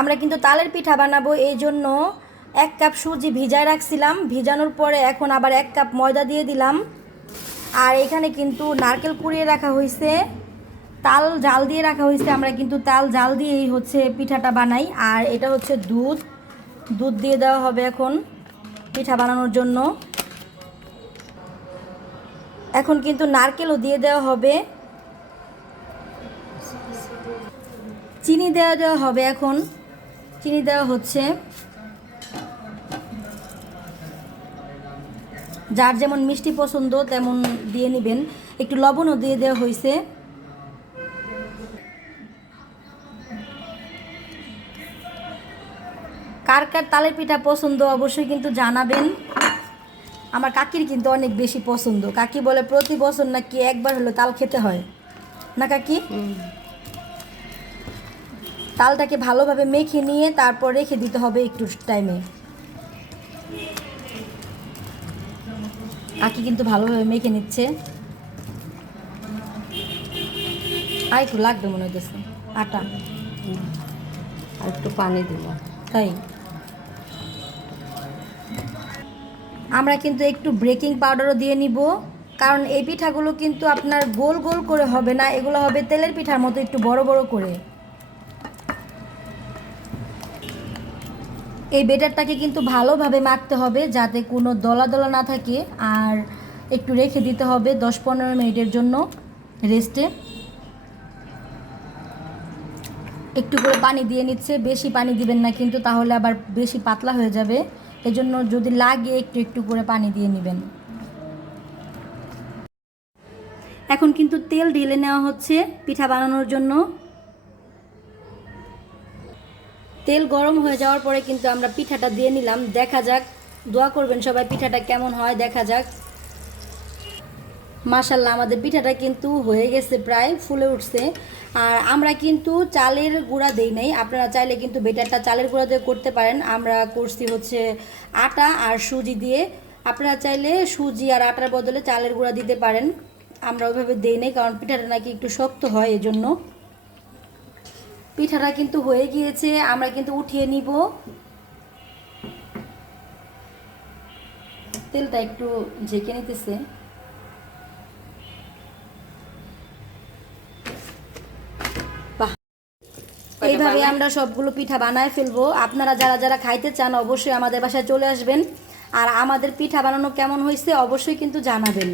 আমরা কিন্তু তালের পিঠা বানাবো, এই জন্য 1 কাপ সুজি ভিজায় রাখছিলাম। ভিজানোর পরে এখন আবার 1 কাপ ময়দা দিয়ে দিলাম। আর এখানে কিন্তু নারকেল কুড়িয়ে রাখা হয়েছে, তাল জাল দিয়ে রাখা হয়েছে। আমরা কিন্তু তাল জাল দিয়েই হচ্ছে পিঠাটা বানাই। আর এটা হচ্ছে দুধ, দুধ দিয়ে দেওয়া হবে এখন পিঠা বানানোর জন্য। এখন কিন্তু নারকেলও দিয়ে দেওয়া হবে, চিনি দেওয়া হবে। এখন চিনি দেওয়া হচ্ছে, যার যেমন মিষ্টি পছন্দ তেমন দিয়ে নেবেন। একটু লবণও দিয়ে দেওয়া হয়েছে। কার কার তালের পিঠা পছন্দ অবশ্যই কিন্তু জানাবেন। আমার কাকির কিন্তু অনেক বেশি পছন্দ। কাকি বলে প্রতি বছর নাকি একবার হলো তাল খেতে হয় না কাকি? তালটাকে ভালোভাবে মেখে নিয়ে তারপর রেখে দিতে হবে একটু টাইমে। কাকি কিন্তু ভালোভাবে মেখে নিচ্ছে। আর একটু লাগবে মনে হইতেছে আটা, আর একটু পানি দিব। তাই আমরা কিন্তু একটু বেকিং পাউডারও দিয়ে নিব, কারণ এই পিঠাগুলো কিন্তু আপনার গোল গোল করে হবে না, এগুলো হবে তেলের পিঠার মতো একটু বড় বড় করে। এই বেটারটাকে কিন্তু ভালোভাবে মাখতে হবে যাতে কোনো দলা দলা না থাকে। আর একটু রেখে দিতে হবে 10-15 মিনিটের জন্য রেস্টে। একটু করে পানি দিয়ে নিচ্ছে, বেশি পানি দিবেন না কিন্তু, তাহলে আবার বেশি পাতলা হয়ে যাবে। এজন্য যদি লাগে একটু একটু করে পানি দিয়ে নেবেন। এখন কিন্তু তেল ঢেলে নেওয়া হচ্ছে পিঠা বানানোর জন্য। তেল গরম হয়ে যাওয়ার পরে কিন্তু আমরা পিঠাটা দিয়ে নিলাম। দেখা যাক, দোয়া করবেন সবাই পিঠাটা কেমন হয়, দেখা যাক। মাশাল্লাহ আমাদের পিঠাটা কিন্তু হয়ে গেছে, প্রায় ফুলে উঠছে। আর আমরা কিন্তু চালের গুঁড়া দেই নাই, আপনারা চাইলে কিন্তু বেটারটা চালের গুঁড়া দিয়ে করতে পারেন। আমরা করছি হচ্ছে আটা আর সুজি দিয়ে। আপনারা চাইলে সুজি আর আটার বদলে চালের গুঁড়া দিতে পারেন। আমরা ওইভাবে দেই নাই, কারণ পিঠাটা নাকি একটু শক্ত হয় এজন্য। পিঠাটা কিন্তু হয়ে গিয়েছে, আমরা কিন্তু উঠিয়ে নিব। তেলটা একটু ঝেঁকে নিতেছে। এইভাবে আমরা সবগুলো পিঠা বানায় ফেলবো। আপনারা যারা যারা খাইতে চান অবশ্যই আমাদের বাসায় চলে আসবেন। আর আমাদের পিঠা বানানো কেমন হয়েছে অবশ্যই কিন্তু জানাবেন।